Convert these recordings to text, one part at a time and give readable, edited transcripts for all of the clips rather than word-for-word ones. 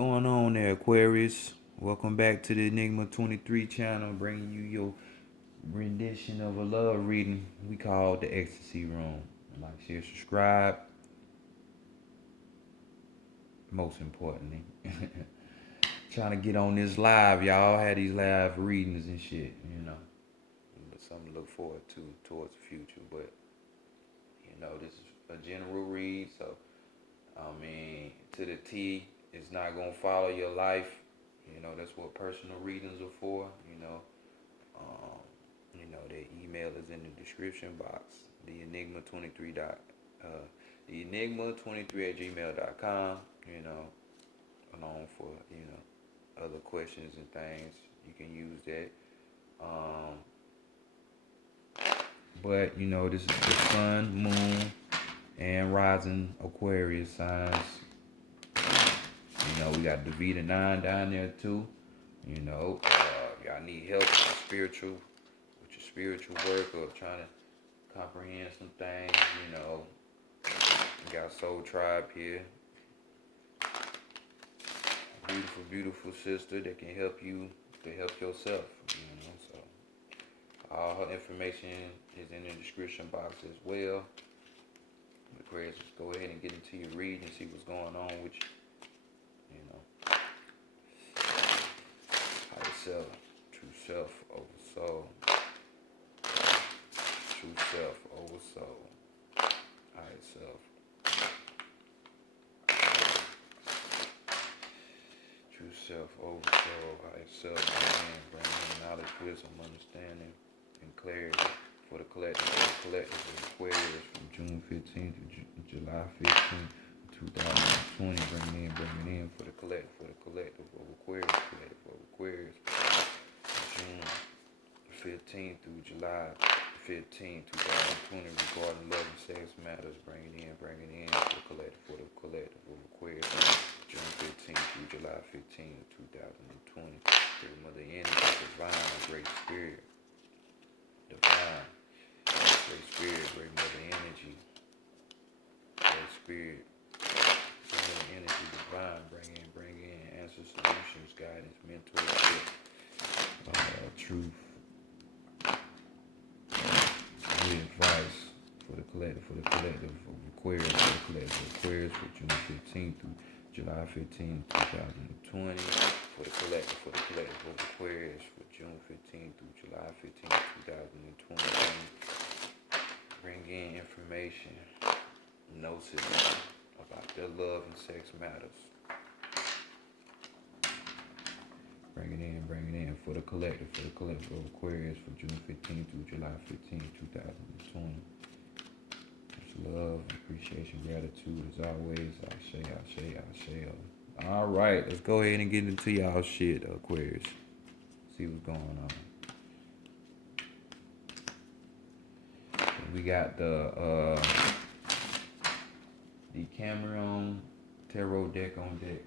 going on there, Aquarius? Welcome back to the Enigma 23 channel, bringing you your rendition of a love reading we call the Ecstasy Room. Like, share, subscribe. Most importantly, trying to get on this live, y'all. Had these live readings and shit, But something to look forward to towards the future. But this is a general read, so to the T, it's not gonna follow your life. That's what personal readings are for. The email is in the description box. The enigma23 the enigma23@gmail.com. Along for other questions and things, you can use that. But this is the sun, moon, and rising Aquarius signs. We got the Vita 9 down there too. Y'all need help with your spiritual work or trying to comprehend some things. We got Soul Tribe here. Beautiful, beautiful sister that can help you to help yourself. So all her information is in the description box as well. Aquarius, just go ahead and get into your read and see what's going on with you. Higher self, true self over soul. True self over soul. Higher self. True self over soul. Higher self. Bring in knowledge, wisdom, understanding, and clarity for the collective of Aquarius from June 15th to July 15th, 2020. Bring it in for the collective of Aquarius. Collective of Aquarius. June 15th through July 15th, 2020, regarding love and sex matters. Bring it in for the collective of Aquarius. June 15th through July 15th, 2020. Great Mother Energy, divine, great spirit. Divine, great spirit, great Mother Energy. Great spirit, great Mother Energy, divine. Bring in answers, solutions, guidance, mentorship, truth. Good advice for the collective of Aquarius, for June 15th through July 15th, 2020. For the collective of Aquarius for June 15th through July 15th, 2020. Bring in information, gnosis about their love and sex matters. Bring it in for the collective of Aquarius for June 15th through July 15th, 2020. Much love, appreciation, gratitude as always. Ashe. All right, let's go ahead and get into y'all shit, Aquarius. See what's going on. We got the Cameron Tarot deck on deck.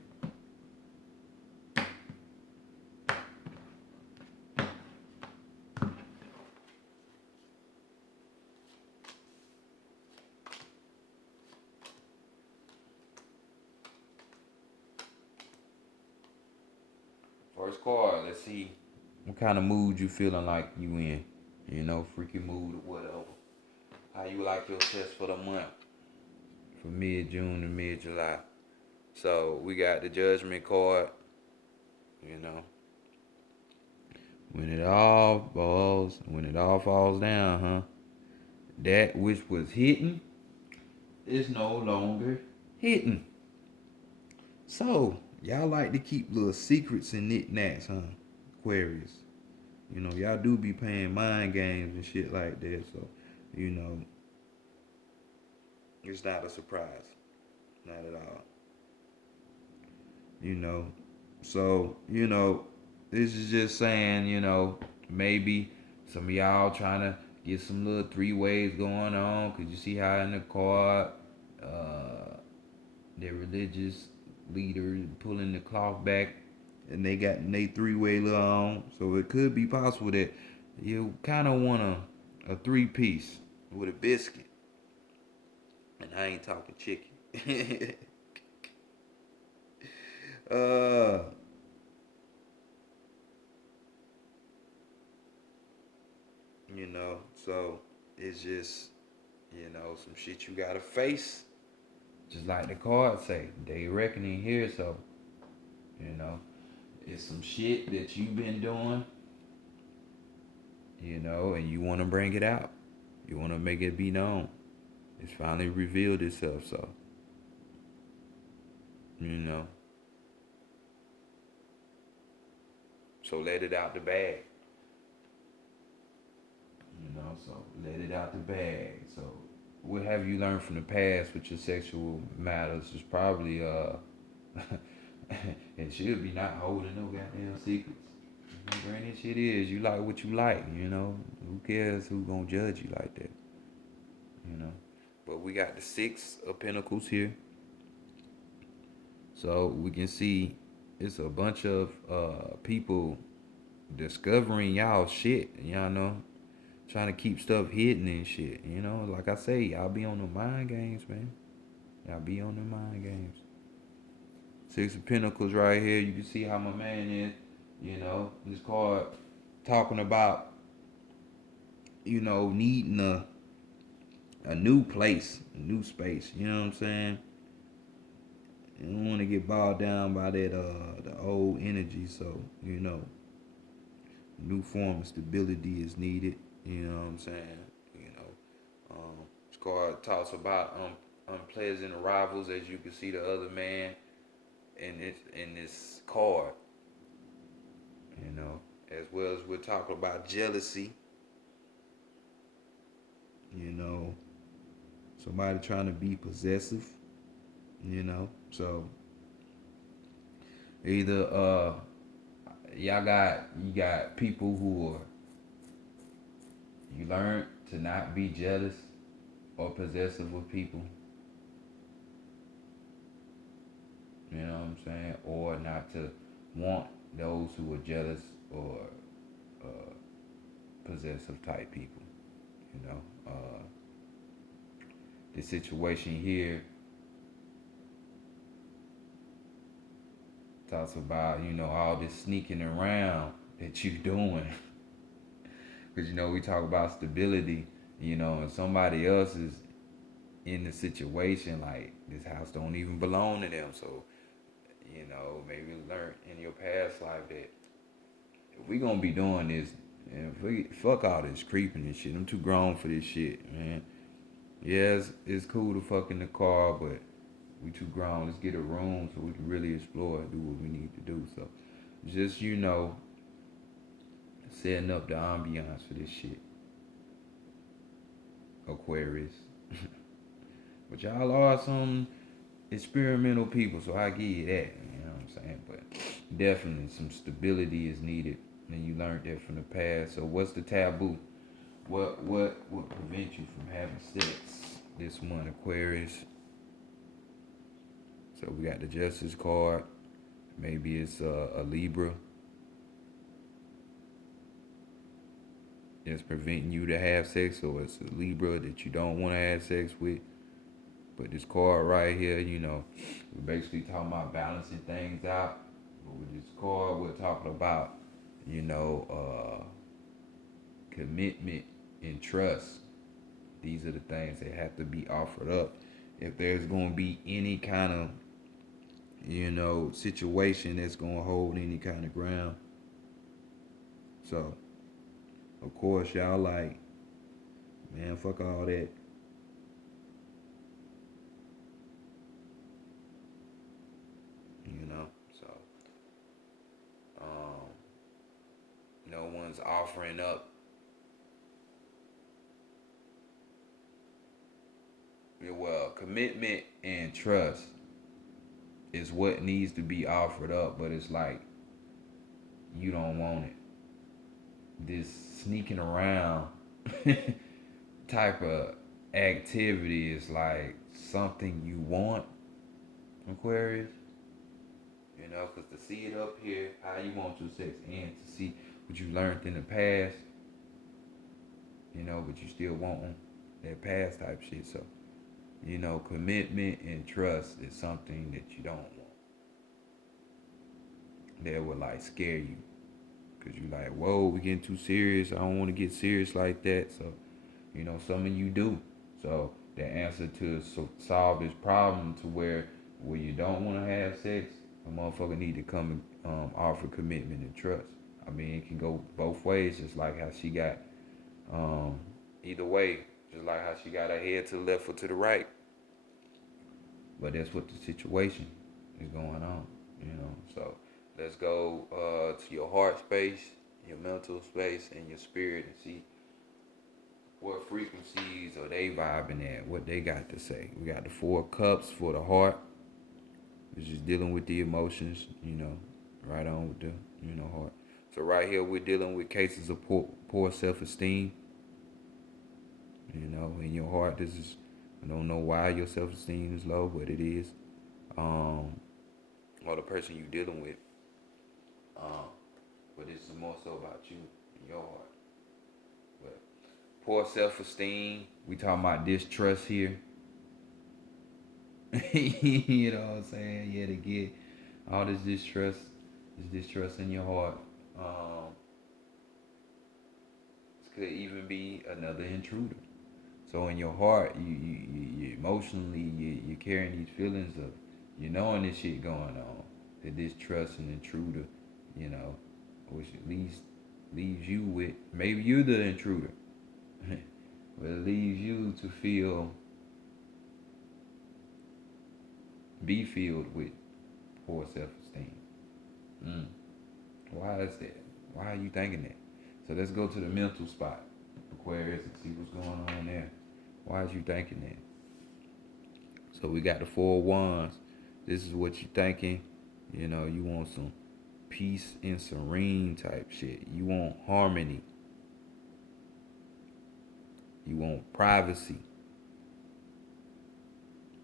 First card, let's see what kind of mood you feeling like you in. Freaky mood or whatever. How you like yourself for the month. For mid-June to mid-July. So we got the Judgment card. When it all falls down, that which was hitting is no longer hitting. So y'all like to keep little secrets and knickknacks, Aquarius. Y'all do be playing mind games and shit like that, so, it's not a surprise. Not at all. So, this is just saying, maybe some of y'all trying to get some little three ways going on, because you see how in the card, their religious leader pulling the cloth back, and they got they three-way on. So it could be possible that you kind of want a three-piece with a biscuit. And I ain't talking chicken. uh, you know, so it's just, some shit you gotta face. Just like the cards say, day reckoning here, so, you know, it's some shit that you've been doing, and you wanna bring it out. You wanna make it be known. It's finally revealed itself, so, you know. So let it out the bag. So let it out the bag. So what have you learned from the past with your sexual matters is probably it should be not holding no goddamn secrets. Granted shit is you like what you like, Who cares who gonna judge you like that, you know? But we got the Six of Pentacles here. So we can see it's a bunch of people discovering y'all shit, y'all know, trying to keep stuff hidden and shit. Like I say, y'all be on the mind games, man. Y'all be on the mind games. Six of Pentacles right here. You can see how my man is. This card talking about, needing a new place, a new space. You know what I'm saying? You don't want to get bogged down by that the old energy. So new form of stability is needed. You know what I'm saying? This card talks about unpleasant arrivals, as you can see the other man in this card. As well as we're talking about jealousy. Somebody trying to be possessive. So either you got people who are you learn to not be jealous or possessive with people. You know what I'm saying? Or not to want those who are jealous or possessive type people. The situation here talks about, all this sneaking around that you doing. Because, we talk about stability, and somebody else is in the situation, like, this house don't even belong to them. So, maybe learn in your past life that if we gonna be doing this, and fuck all this creeping and shit. I'm too grown for this shit, man. Yeah, it's cool to fuck in the car, but we too grown. Let's get a room so we can really explore and do what we need to do. So, just, setting up the ambiance for this shit. Aquarius. But y'all are some experimental people, so I give you that. You know what I'm saying? But definitely some stability is needed, and you learned that from the past. So what's the taboo? What would prevent you from having sex this month, Aquarius? So we got the Justice card. Maybe it's a Libra. It's preventing you to have sex, or it's a Libra that you don't want to have sex with. But this card right here, we're basically talking about balancing things out. But with this card, we're talking about, commitment and trust. These are the things that have to be offered up. If there's going to be any kind of, situation that's going to hold any kind of ground. So, of course, y'all like, man, fuck all that. So no one's offering up. Well, commitment and trust is what needs to be offered up, but it's like you don't want it. This sneaking around type of activity is like something you want, Aquarius. Because to see it up here, how you want your sex, and to see what you learned in the past, but you still want that past type shit. So, commitment and trust is something that you don't want. that would like scare you. Cause you like, whoa, we getting too serious. I don't want to get serious like that. So, some of you do. So the answer to solve this problem to where you don't want to have sex, a motherfucker need to come and offer commitment and trust. I mean, it can go both ways, just like how she got um, either way, just like how she got her head to the left or to the right. But that's what the situation is going on, So let's go to your heart space, your mental space, and your spirit, and see what frequencies are they vibing at, what they got to say. We got the 4 cups for the heart, which is dealing with the emotions, right on with the, heart. So right here we're dealing with cases of poor self-esteem. In your heart, I don't know why your self-esteem is low, but it is. Or the person you're dealing with. But this is more so about you and your heart. But poor self-esteem, we talking about distrust here. You know what I'm saying? Yeah, to get all this distrust in your heart. This could even be another intruder. So in your heart, you emotionally, you're carrying these feelings of, knowing this shit going on, that this trust and intruder, which at least leaves you with, maybe you're the intruder, but it leaves you to be filled with poor self-esteem. Why is that? Why are you thinking that? So let's go to the mental spot, Aquarius, and see what's going on there. Why is you thinking that? So we got the 4 wands. This is what you thinking. You want some peace and serene type shit. You want harmony. You want privacy.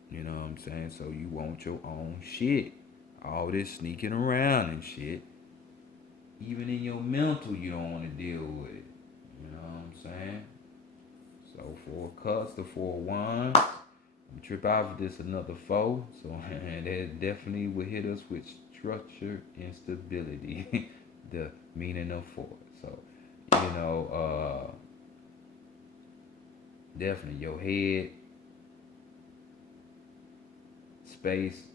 You know what I'm saying? So you want your own shit. All this sneaking around and shit. Even in your mental, you don't want to deal with it. You know what I'm saying? So 4 cups, the 4 wands. We trip out for this another 4. So that definitely will hit us with structure and stability. The meaning of 4. So, definitely your head space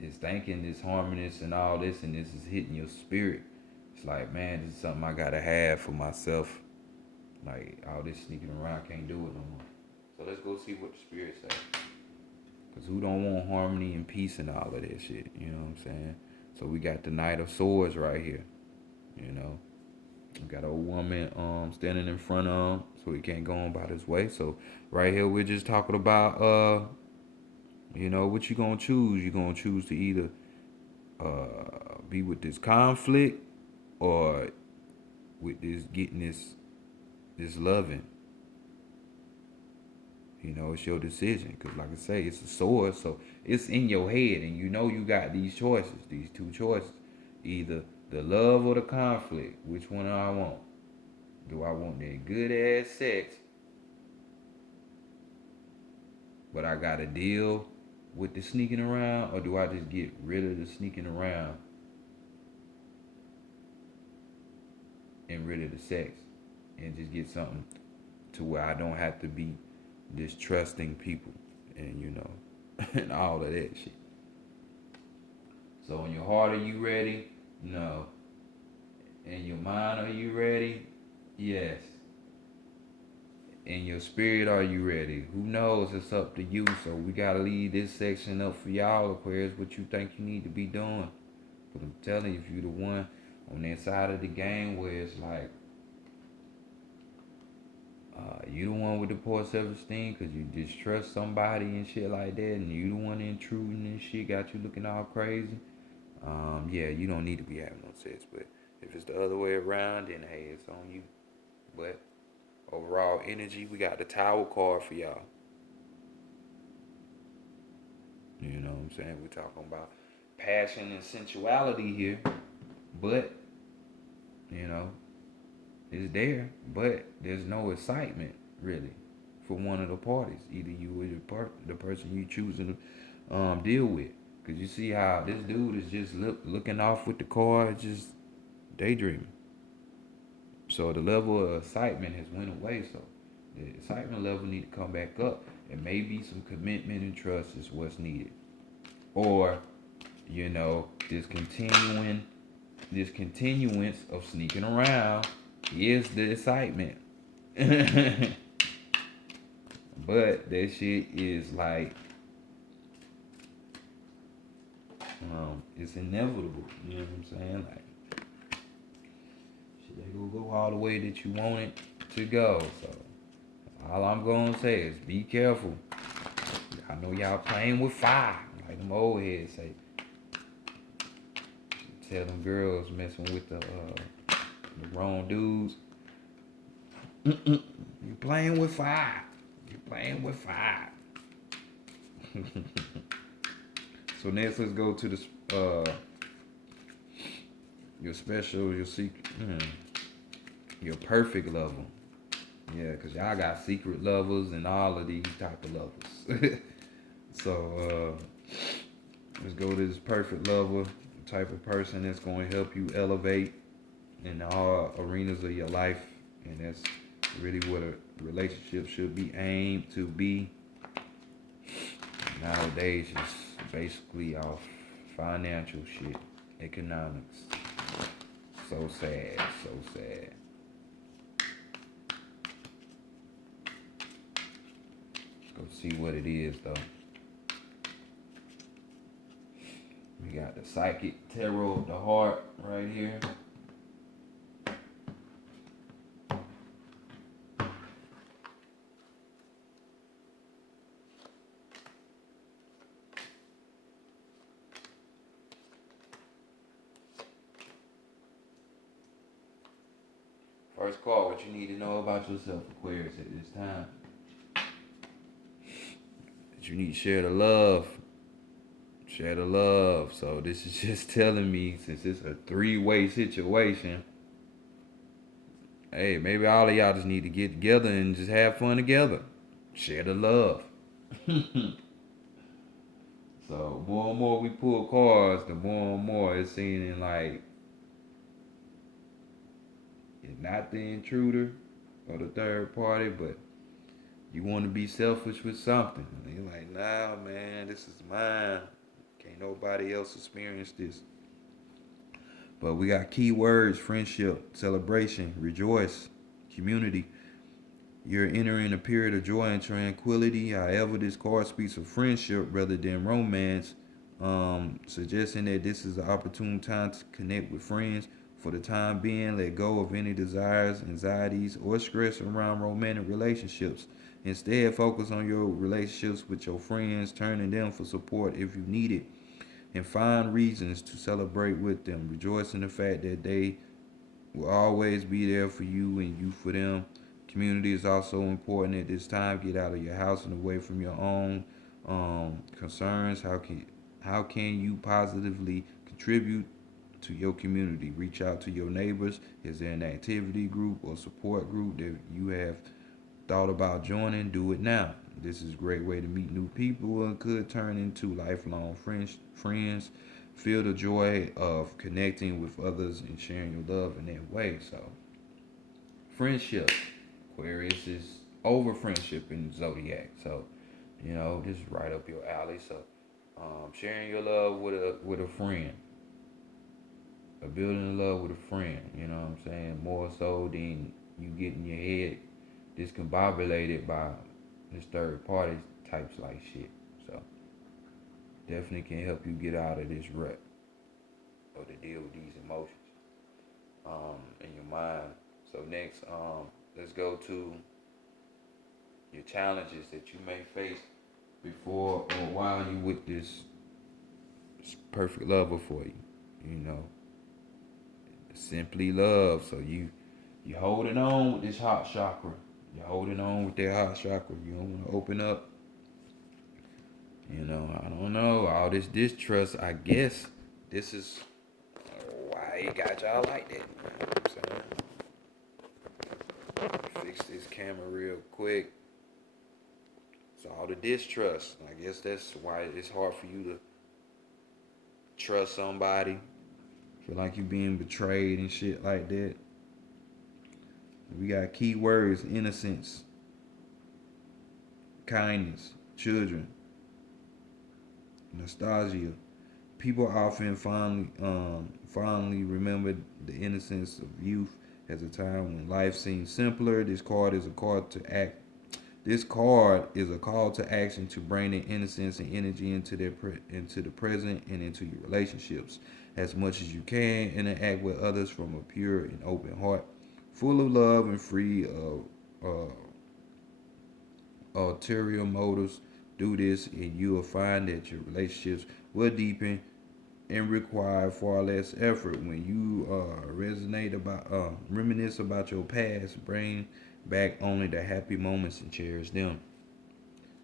is thinking this harmonious and all this, and this is hitting your spirit. It's like, man, this is something I gotta have for myself. Like, all this sneaking around, can't do it no more. So let's go see what the spirit says. Because who don't want harmony and peace and all of that shit? You know what I'm saying? So we got the Knight of Swords right here. We got an old woman standing in front of him, so he can't go on about his way. So right here we're just talking about what you gonna choose. You gonna choose to either be with this conflict or with this getting this loving. It's your decision. Because like I say, it's a sword, so it's in your head, and you got these choices, these 2 choices. Either the love or the conflict. Which one do I want? Do I want that good ass sex, but I gotta deal with the sneaking around, or do I just get rid of the sneaking around and rid of the sex and just get something to where I don't have to be distrusting people and and all of that shit. So in your heart, are you ready? No. In your mind, are you ready? Yes. In your spirit, are you ready? Who knows? It's up to you. So we gotta leave this section up for y'all, Aquarius, what you think you need to be doing. But I'm telling you, if you're the one on that side of the game where it's like, you the one with the poor self-esteem because you distrust somebody and shit like that, and you the one intruding and shit, got you looking all crazy. Yeah, you don't need to be having no sex. But if it's the other way around, then hey, it's on you. But overall energy, we got the Tower card for y'all. You know what I'm saying? We're talking about passion and sensuality here, but it's there, but there's no excitement really for one of the parties. Either you or the person you choosing to deal with. Cause you see how this dude is just looking off with the car, just daydreaming. So the level of excitement has went away. So the excitement level need to come back up, and maybe some commitment and trust is what's needed. Or, this continuance of sneaking around is the excitement. But that shit is like, it's inevitable. You know what I'm saying? Like, shit, they gonna go all the way that you want it to go. So all I'm gonna say is be careful. I know y'all playing with fire, like them old heads say. Tell them girls messing with the wrong dudes. You playing with fire. You playing with fire. So next, let's go to the your secret, your perfect level. Yeah, cause y'all got secret levels and all of these type of levels. So let's go to this perfect level, the type of person that's going to help you elevate in all arenas of your life, and that's really what a relationship should be aimed to be. Nowadays, it's basically off financial shit, economics. So sad, so sad. Let's go see what it is, though. We got the psychic tarot of the heart right here. First card, what you need to know about yourself, Aquarius, at this time. That you need to share the love. Share the love. So this is just telling me, since it's a three-way situation, hey, maybe all of y'all just need to get together and just have fun together. Share the love. So more and more we pull cards, the more and more it's seeming like it's not the intruder or the third party, but you want to be selfish with something. And you're like, nah, man, this is mine. Can't nobody else experience this. But we got key words: friendship, celebration, rejoice, community. You're entering a period of joy and tranquility. However, this card speaks of friendship rather than romance, suggesting that this is an opportune time to connect with friends. For the time being, let go of any desires, anxieties, or stress around romantic relationships. Instead, focus on your relationships with your friends, turning them for support if you need it, and find reasons to celebrate with them. Rejoice in the fact that they will always be there for you and you for them. Community is also important at this time. Get out of your house and away from your own concerns. How can you positively contribute to your community? Reach out to your neighbors. Is there an activity group or support group that you have thought about joining? Do it now. This is a great way to meet new people and could turn into lifelong friends. Feel the joy of connecting with others and sharing your love in that way. So, friendship. Aquarius is over friendship in Zodiac. So, this is right up your alley. So, sharing your love with a friend. Building love with a friend. You know what I'm saying? More so than you get in your head discombobulated by this third party types like shit. So, definitely can help you get out of this rut or to deal with these emotions in your mind. So next, let's go to your challenges that you may face before or while you with this perfect lover for you. Simply love. So you holding on with this hot chakra. You're holding on with that hot chakra. You don't want to open up. I don't know. All this distrust, I guess this is why it got y'all like that. You know what I'm saying? Fix this camera real quick. It's all the distrust. I guess that's why it's hard for you trust somebody, feel like you being betrayed and shit like that. We got key words: innocence, kindness, children, nostalgia. People often fondly remember the innocence of youth as a time when life seemed simpler. This card is a call to act. This card is a call to action to bring the innocence and energy into the present and into your relationships as much as you can. Interact with others from a pure and open heart, full of love and free of ulterior motives. Do this, and you will find that your relationships will deepen and require far less effort. When you reminisce about your past, bring back only the happy moments and cherish them.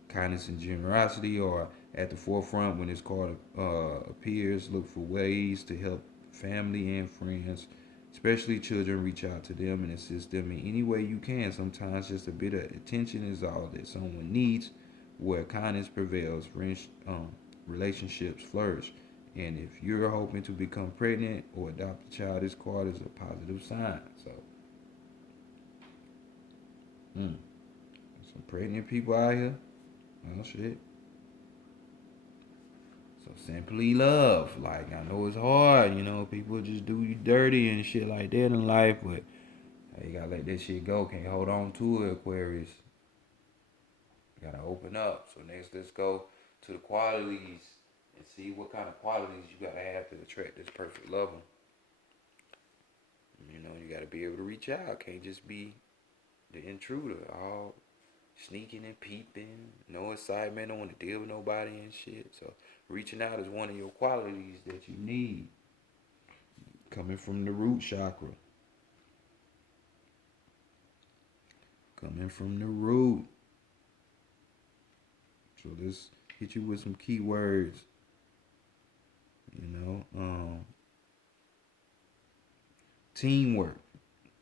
Kindness and generosity are at the forefront when this card appears. Look for ways to help family and friends, especially children. Reach out to them and assist them in any way you can. Sometimes just a bit of attention is all that someone needs. Where kindness prevails, relationships flourish. And if you're hoping to become pregnant or adopt a child, this card is a positive sign. So, some pregnant people out here. Oh shit. So simply love. Like I know it's hard, people just do you dirty and shit like that in life, but hey, you gotta let that shit go. Can't hold on to it, Aquarius. You gotta open up. So next let's go to the qualities and see what kind of qualities you gotta have to attract this perfect lover. You gotta be able to reach out. Can't just be the intruder, all sneaking and peeping, no excitement, don't want to deal with nobody and shit. So reaching out is one of your qualities that you need. Coming from the root chakra. Coming from the root. So this hit you with some keywords. Teamwork,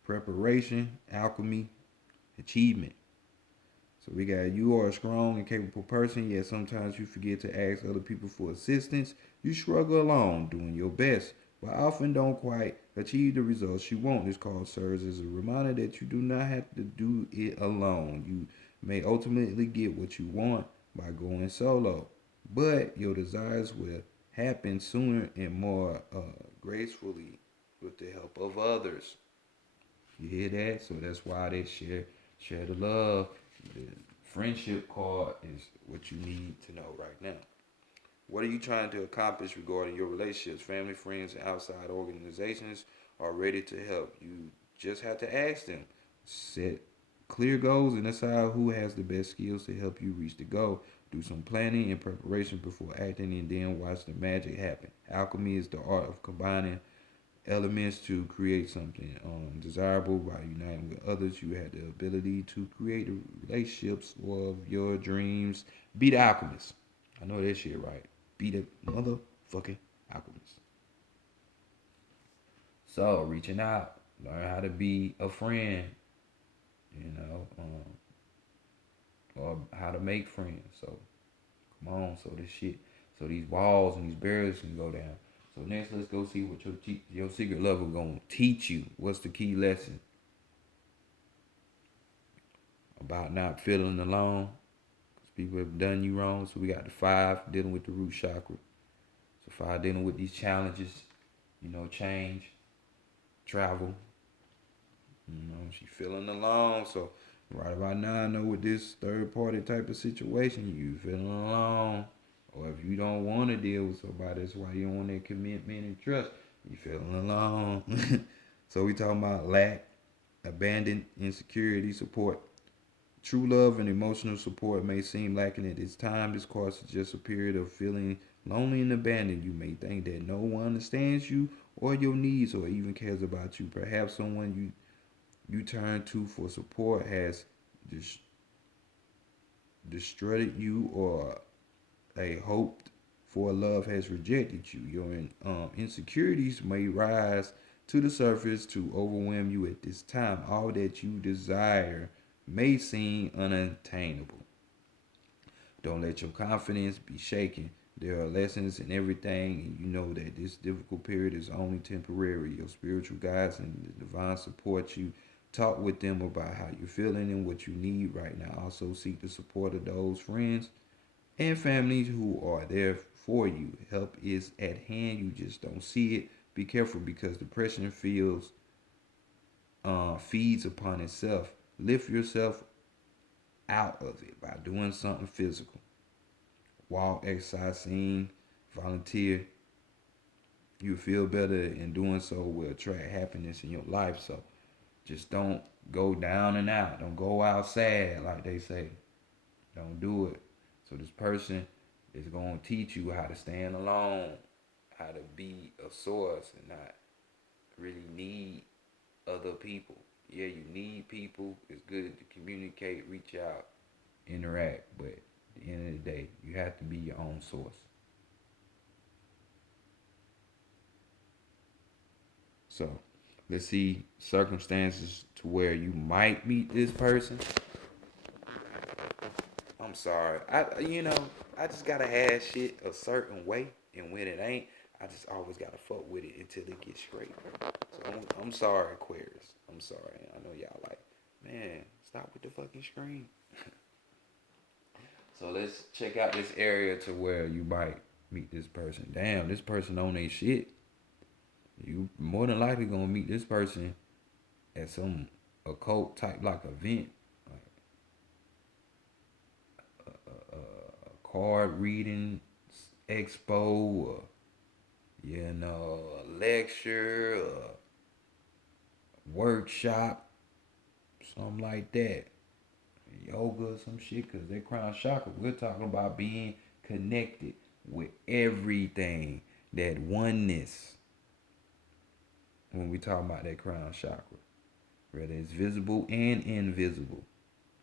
preparation, alchemy, achievement. So we got you are a strong and capable person, yet sometimes you forget to ask other people for assistance. You struggle alone, doing your best, but often don't quite achieve the results you want. This call serves as a reminder that you do not have to do it alone. You may ultimately get what you want by going solo, but your desires will happen sooner and more gracefully with the help of others. You hear that? So that's why they share the love. The friendship card is what you need to know right now. What are you trying to accomplish regarding your relationships? Family, friends, and outside organizations are ready to help. You just have to ask them. Set clear goals and decide who has the best skills to help you reach the goal. Do some planning and preparation before acting and then watch the magic happen. Alchemy is the art of combining elements to create something desirable. By uniting with others, you have the ability to create the relationships of your dreams. Be the alchemist. I know that shit right. Be the motherfucking alchemist. So reaching out, learn how to be a friend, or how to make friends. So come on, so this shit, so these walls and these barriers can go down. So next, let's go see what your secret lover gonna teach you. What's the key lesson about not feeling alone? Because people have done you wrong. So we got the 5 dealing with the root chakra. So 5 dealing with these challenges. Change, travel. She feeling alone. So right about now, I know with this third party type of situation, you feeling alone. Or if you don't want to deal with somebody, that's why you don't want that commitment and trust. You feeling alone. So we talking about lack, abandoned, insecurity, support. True love and emotional support may seem lacking at this time. This causes just a period of feeling lonely and abandoned. You may think that no one understands you or your needs or even cares about you. Perhaps someone you turn to for support has distrusted you, or a hope for love has rejected you. Your insecurities may rise to the surface to overwhelm you at this time. All that you desire may seem unattainable. Don't let your confidence be shaken There are lessons in everything, and you know that this difficult period is only temporary. Your spiritual guides and the divine support you. Talk with them about how you're feeling and what you need right now. Also, seek the support of those friends and families who are there for you. Help is at hand. You just don't see it. Be careful because depression feeds upon itself. Lift yourself out of it by doing something physical. Walk, exercise, sing, volunteer. You feel better, and doing so will attract happiness in your life. So just don't go down and out. Don't go out sad, like they say. Don't do it. So this person is going to teach you how to stand alone, how to be a source and not really need other people. Yeah, you need people. It's good to communicate, reach out, interact. But at the end of the day, you have to be your own source. So let's see circumstances to where you might meet this person. I'm sorry. I just gotta have shit a certain way, and when it ain't, I just always gotta fuck with it until it gets straight. So I'm sorry, Aquarius. I'm sorry. I know y'all like, man, stop with the fucking screen. So let's check out this area to where you might meet this person. Damn, this person on their shit. You more than likely gonna meet this person at some occult type like event, like a card reading expo, or a lecture, a workshop, something like that, yoga, some shit. Cause that crown chakra, we're talking about being connected with everything, that oneness. When we talk about that crown chakra, whether it's visible and invisible,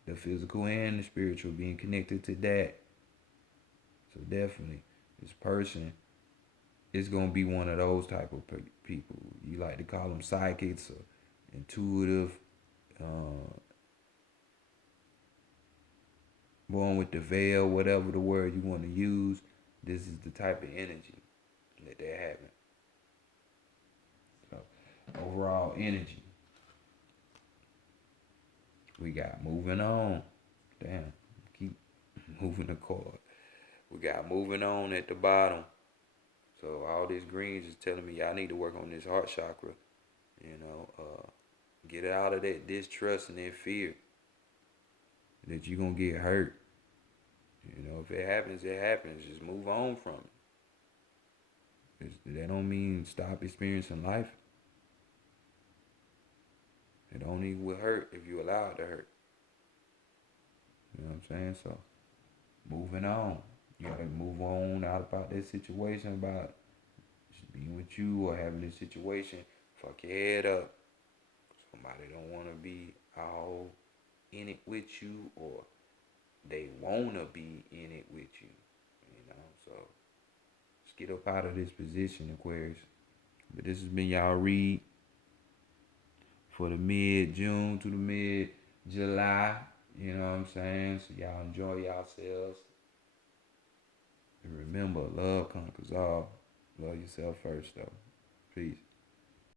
the physical and the spiritual, being connected to that. So definitely, this person is gonna be one of those type of people. You like to call them psychics or intuitive, uh, born with the veil, whatever the word you want to use. This is the type of energy that they're having. So overall energy, we got moving on. Damn, keep moving the card. We got moving on at the bottom. So all this greens is telling me y'all need to work on this heart chakra. You know, get out of that distrust and that fear that you're gonna get hurt. You know, if it happens, it happens. Just move on from it. That don't mean stop experiencing life. It only will hurt if you allow it to hurt. You know what I'm saying? So moving on. You gotta move on out about that situation, about being with you or having this situation. Fuck your head up. Somebody don't wanna be all in it with you, or they wanna be in it with you. You know, so let's get up out of this position, Aquarius. But this has been y'all read for the mid June to the mid July. You know what I'm saying? So y'all enjoy yourselves. And remember, love conquers all. Love yourself first, though. Peace.